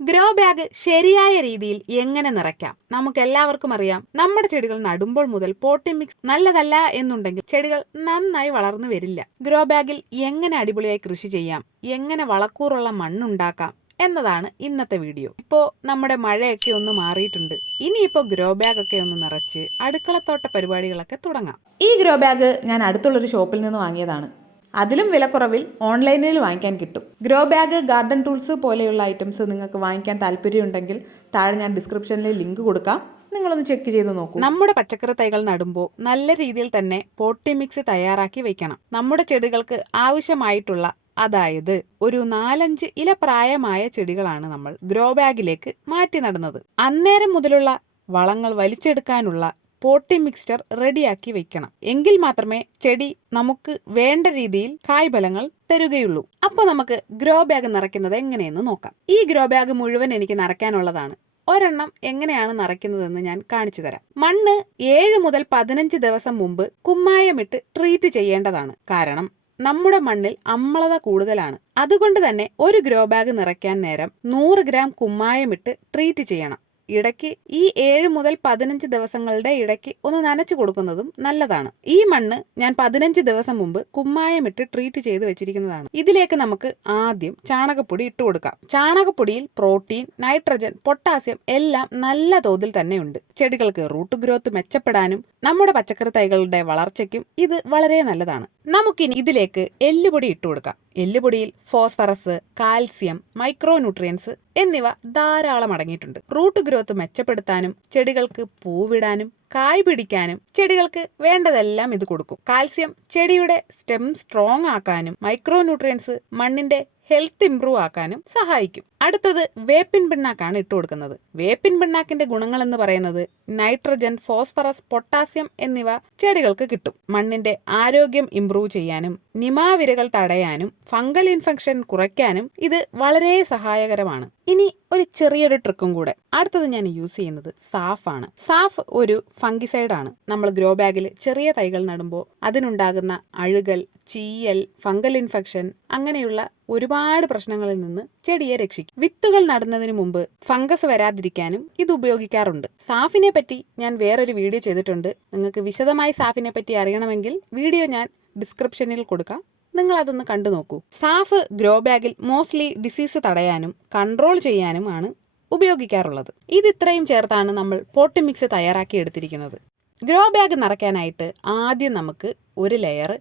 Grow bag ശരിയായ രീതിയിൽ എങ്ങനെ നിറയ്ക്കാം? നമുക്ക് എല്ലാവർക്കും അറിയാം നമ്മുടെ ചെടികൾ നടുമ്പോൾ മുതൽ പോട്ടി മിക്സ് നല്ലതല്ല എന്നുണ്ടെങ്കിൽ ചെടികൾ നന്നായി വളർന്നു വരില്ല. ഗ്രോ ബാഗിൽ എങ്ങനെ അടിപൊളിയായി കൃഷി ചെയ്യാം? എങ്ങനെ വളക്കൂറുള്ള മണ്ണുണ്ടാക്കാം? എന്നതാണ് ഇന്നത്തെ വീഡിയോ. ഇപ്പോ നമ്മുടെ മഴയൊക്കെ ഒന്ന് മാറിയിട്ടുണ്ട്. ഇനിയിപ്പോ ഗ്രോ ബാഗ് ഒക്കെ ഒന്ന് നിറച്ച് അടുക്കളത്തോട്ട പരിപാടികളൊക്കെ തുടങ്ങാം. ഈ ഗ്രോ ബാഗ് ഞാൻ അടുത്തുള്ളൊരു ഷോപ്പിൽ നിന്ന് വാങ്ങിയതാണ്. അതിലും വിലക്കുറവിൽ ഓൺലൈനിൽ വാങ്ങിക്കാൻ കിട്ടും. ഗ്രോ ബാഗ് ഗാർഡൻ ടൂൾസ് പോലെയുള്ള ഐറ്റംസ് നിങ്ങൾക്ക് വാങ്ങിക്കാൻ താല്പര്യമുണ്ടെങ്കിൽ താഴെ ഞാൻ ഡിസ്ക്രിപ്ഷനിൽ ലിങ്ക് കൊടുക്കാം. നിങ്ങളൊന്ന് ചെക്ക് ചെയ്ത് നോക്കൂ. നമ്മുടെ പച്ചക്കറി തൈകൾ നടുമ്പോൾ നല്ല രീതിയിൽ തന്നെ പോട്ടി മിക്സ് തയ്യാറാക്കി വെക്കണം. നമ്മുടെ ചെടികൾക്ക് ആവശ്യമായിട്ടുള്ള അതായത് ഒരു നാലഞ്ച് ഇല പ്രായമായ ചെടികളാണ് നമ്മൾ ഗ്രോ ബാഗിലേക്ക് മാറ്റി നടുന്നത്. അന്നേരം മുതലുള്ള വളങ്ങൾ വലിച്ചെടുക്കാനുള്ള പോട്ടി മിക്സ്ചർ റെഡിയാക്കി വെക്കണം. എങ്കിൽ മാത്രമേ ചെടി നമുക്ക് വേണ്ട രീതിയിൽ കായ്ഫലങ്ങൾ തരുകയുള്ളൂ. അപ്പോൾ നമുക്ക് ഗ്രോ ബാഗ് നിറയ്ക്കുന്നത് എങ്ങനെയെന്ന് നോക്കാം. ഈ ഗ്രോ ബാഗ് മുഴുവൻ എനിക്ക് നിറയ്ക്കാനുള്ളതാണ്. ഒരെണ്ണം എങ്ങനെയാണ് നിറയ്ക്കുന്നതെന്ന് ഞാൻ കാണിച്ചു തരാം. മണ്ണ് ഏഴ് മുതൽ പതിനഞ്ച് ദിവസം മുമ്പ് കുമ്മായമിട്ട് ട്രീറ്റ് ചെയ്യേണ്ടതാണ്. കാരണം നമ്മുടെ മണ്ണിൽ അമ്ലത കൂടുതലാണ്. അതുകൊണ്ട് തന്നെ ഒരു ഗ്രോ ബാഗ് നിറയ്ക്കാൻ നേരം നൂറ് ഗ്രാം കുമ്മായമിട്ട് ട്രീറ്റ് ചെയ്യണം. ഇടയ്ക്ക് ഈ ഏഴ് മുതൽ പതിനഞ്ച് ദിവസങ്ങളുടെ ഇടയ്ക്ക് ഒന്ന് നനച്ചു കൊടുക്കുന്നതും നല്ലതാണ്. ഈ മണ്ണ് ഞാൻ പതിനഞ്ച് ദിവസം മുമ്പ് കുമ്മായമിട്ട് ട്രീറ്റ് ചെയ്ത് വെച്ചിരിക്കുന്നതാണ്. ഇതിലേക്ക് നമുക്ക് ആദ്യം ചാണകപ്പൊടി ഇട്ട് കൊടുക്കാം. ചാണകപ്പൊടിയിൽ പ്രോട്ടീൻ നൈട്രജൻ പൊട്ടാസ്യം എല്ലാം നല്ല തോതിൽ തന്നെയുണ്ട്. ചെടികൾക്ക് റൂട്ട് ഗ്രോത്ത് മെച്ചപ്പെടാനും നമ്മുടെ പച്ചക്കറി തൈകളുടെ വളർച്ചയ്ക്കും ഇത് വളരെ നല്ലതാണ്. നമുക്കിനി ഇതിലേക്ക് എല്ലുപൊടി ഇട്ട് കൊടുക്കാം. എല്ലുപൊടിയിൽ ഫോസ്ഫറസ് കാൽസ്യം മൈക്രോന്യൂട്രിയൻസ് എന്നിവ ധാരാളം അടങ്ങിയിട്ടുണ്ട്. റൂട്ട് ഗ്രോത്ത് മെച്ചപ്പെടുത്താനും ചെടികൾക്ക് പൂവിടാനും കായ് പിടിക്കാനും ചെടികൾക്ക് വേണ്ടതെല്ലാം ഇത് കൊടുക്കും. കാൽസ്യം ചെടിയുടെ സ്റ്റെം സ്ട്രോങ് ആക്കാനും മൈക്രോന്യൂട്രിയൻസ് മണ്ണിന്റെ ഹെൽത്ത് ഇംപ്രൂവ് ആക്കാനും സഹായിക്കും. അടുത്തത് വേപ്പിൻ പിണ്ണാക്കാണ് ഇട്ട് കൊടുക്കുന്നത്. വേപ്പിൻ പിണ്ണാക്കിന്റെ ഗുണങ്ങൾ എന്ന് പറയുന്നത് നൈട്രജൻ ഫോസ്ഫറസ് പൊട്ടാസ്യം എന്നിവ ചെടികൾക്ക് കിട്ടും. മണ്ണിന്റെ ആരോഗ്യം ഇംപ്രൂവ് ചെയ്യാനും നിമാവിരകൾ തടയാനും ഫംഗൽ ഇൻഫെക്ഷൻ കുറയ്ക്കാനും ഇത് വളരെ സഹായകരമാണ്. ഇനി ഒരു ചെറിയൊരു ട്രിക്കും കൂടെ. അടുത്തത് ഞാൻ യൂസ് ചെയ്യുന്നത് സാഫ് ആണ് സാഫ് ഒരു ഫംഗിസൈഡ് ആണ് നമ്മൾ ഗ്രോ ബാഗിൽ ചെറിയ തൈകൾ നടുമ്പോൾ അതിനുണ്ടാകുന്ന അഴുകൽ ചീയൽ ഫംഗൽ ഇൻഫെക്ഷൻ അങ്ങനെയുള്ള ഒരുപാട് പ്രശ്നങ്ങളിൽ നിന്ന് ചെടിയെ രക്ഷിക്കും. വിത്തുകൾ നടുന്നതിന് മുമ്പ് ഫംഗസ് വരാതിരിക്കാനും ഇത് ഉപയോഗിക്കാറുണ്ട്. സാഫിനെ പറ്റി ഞാൻ വേറൊരു വീഡിയോ ചെയ്തിട്ടുണ്ട്. നിങ്ങൾക്ക് വിശദമായി സാഫിനെ പറ്റി അറിയണമെങ്കിൽ വീഡിയോ ഞാൻ ഡിസ്ക്രിപ്ഷനിൽ കൊടുക്കാം. നിങ്ങൾ അതൊന്ന് കണ്ടു നോക്കൂ. സാഫ് ഗ്രോ ബാഗിൽ മോസ്റ്റ്ലി ഡിസീസ് തടയാനും കൺട്രോൾ ചെയ്യാനും ആണ് ഉപയോഗിക്കാറുള്ളത്. ഇത് ഇത്രയും ചേർത്താണ് നമ്മൾ പോട്ടി മിക്സ് തയ്യാറാക്കി എടുത്തിരിക്കുന്നത്. ഗ്രോ ബാഗ് നിറയ്ക്കാനായിട്ട് ആദ്യം നമുക്ക് ഒരു ലെയർ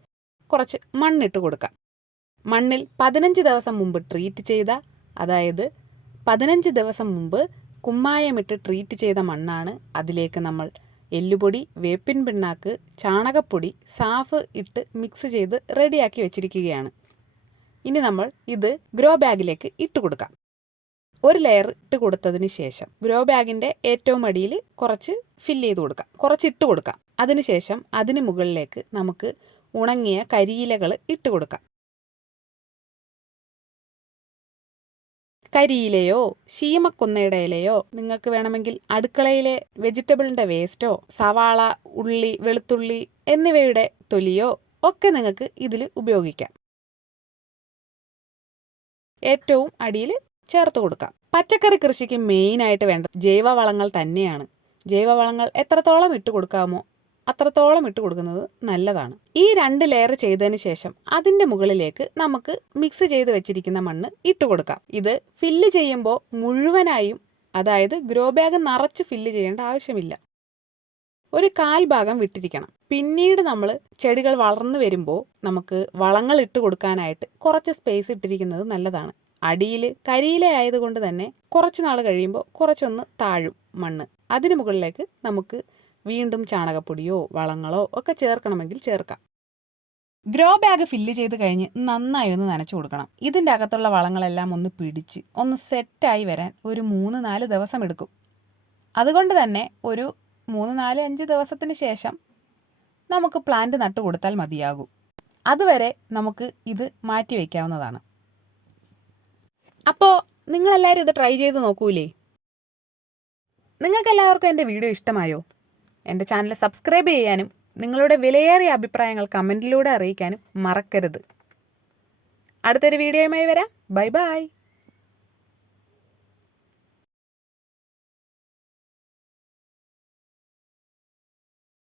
കുറച്ച് മണ്ണിട്ട് കൊടുക്കാം. മണ്ണിൽ പതിനഞ്ച് ദിവസം മുമ്പ് ട്രീറ്റ് ചെയ്ത അതായത് പതിനഞ്ച് ദിവസം മുമ്പ് കുമ്മായമിട്ട് ട്രീറ്റ് ചെയ്ത മണ്ണാണ് അതിലേക്ക് നമ്മൾ എല്ലുപൊടി വേപ്പിൻ പിണ്ണാക്ക് ചാണകപ്പൊടി സാഫ് ഇട്ട് മിക്സ് ചെയ്ത് റെഡിയാക്കി വെച്ചിരിക്കുകയാണ്. ഇനി നമ്മൾ ഇത് ഗ്രോ ബാഗിലേക്ക് ഇട്ട് കൊടുക്കാം. ഒരു ലെയർ ഇട്ട് കൊടുത്തതിന് ശേഷം ഗ്രോ ബാഗിന്റെ ഏറ്റവും അടിയിൽ കുറച്ച് ഫില്ല് ചെയ്ത് കൊടുക്കാം. കുറച്ച് ഇട്ട് കൊടുക്കാം. അതിനുശേഷം അതിന് മുകളിലേക്ക് നമുക്ക് ഉണങ്ങിയ കരിയിലകൾ ഇട്ട് കൊടുക്കാം. കരിയിലയോ ശീമക്കൊന്നയുടെ ഇലയോ നിങ്ങൾക്ക് വേണമെങ്കിൽ അടുക്കളയിലെ വെജിറ്റബിളിന്റെ വേസ്റ്റോ സവാള ഉള്ളി വെളുത്തുള്ളി എന്നിവയുടെ തൊലിയോ ഒക്കെ നിങ്ങൾക്ക് ഇതിൽ ഉപയോഗിക്കാം. ഏറ്റവും അടിയിൽ ചേർത്ത് കൊടുക്കാം. പച്ചക്കറി കൃഷിക്ക് മെയിനായിട്ട് വേണ്ട ജൈവവളങ്ങൾ തന്നെയാണ്. ജൈവവളങ്ങൾ എത്രത്തോളം ഇട്ട് കൊടുക്കാമോ അത്രത്തോളം ഇട്ട് കൊടുക്കുന്നത് നല്ലതാണ്. ഈ രണ്ട് ലെയർ ചെയ്തതിന് ശേഷം അതിന്റെ മുകളിലേക്ക് നമുക്ക് മിക്സ് ചെയ്ത് വെച്ചിരിക്കുന്ന മണ്ണ് ഇട്ട് കൊടുക്കാം. ഇത് ഫില്ല് ചെയ്യുമ്പോൾ മുഴുവനായും അതായത് ഗ്രോ ബാഗ് നിറച്ച് ഫില്ല് ചെയ്യേണ്ട ആവശ്യമില്ല. ഒരു കാൽ ഭാഗം വിട്ടിരിക്കണം. പിന്നീട് നമ്മൾ ചെടികൾ വളർന്നു വരുമ്പോൾ നമുക്ക് വളങ്ങൾ ഇട്ട് കൊടുക്കാനായിട്ട് കുറച്ച് സ്പേസ് ഇട്ടിരിക്കുന്നത് നല്ലതാണ്. അടിയിൽ കരിയില ആയതുകൊണ്ട് തന്നെ കുറച്ച് നാൾ കഴിയുമ്പോൾ കുറച്ചൊന്ന് താഴും മണ്ണ്. അതിന് മുകളിലേക്ക് നമുക്ക് വീണ്ടും ചാണകപ്പൊടിയോ വളങ്ങളോ ഒക്കെ ചേർക്കണമെങ്കിൽ ചേർക്കാം. ഗ്രോ ബാഗ് ഫില്ല് ചെയ്ത് കഴിഞ്ഞ് നന്നായി ഒന്ന് നനച്ചു കൊടുക്കണം. ഇതിന്റെ അകത്തുള്ള വളങ്ങളെല്ലാം ഒന്ന് പിടിച്ച് ഒന്ന് സെറ്റായി വരാൻ ഒരു മൂന്ന് നാല് ദിവസം എടുക്കും. അതുകൊണ്ട് തന്നെ ഒരു മൂന്ന് നാല് അഞ്ച് ദിവസത്തിന് ശേഷം നമുക്ക് പ്ലാന്റ് നട്ടു കൊടുത്താൽ മതിയാകും. അതുവരെ നമുക്ക് ഇത് മാറ്റി വയ്ക്കാവുന്നതാണ് അപ്പോൾ നിങ്ങളെല്ലാവരും ഇത് ട്രൈ ചെയ്ത് നോക്കൂലേ? നിങ്ങൾക്കെല്ലാവർക്കും എന്റെ വീഡിയോ ഇഷ്ടമായോ? എന്റെ ചാനൽ സബ്സ്ക്രൈബ് ചെയ്യാനും നിങ്ങളുടെ വിലയേറിയ അഭിപ്രായങ്ങൾ കമന്റിലൂടെ അറിയിക്കാനും മറക്കരുത്. അടുത്തൊരു വീഡിയോയുമായി വരാം. Bye bye.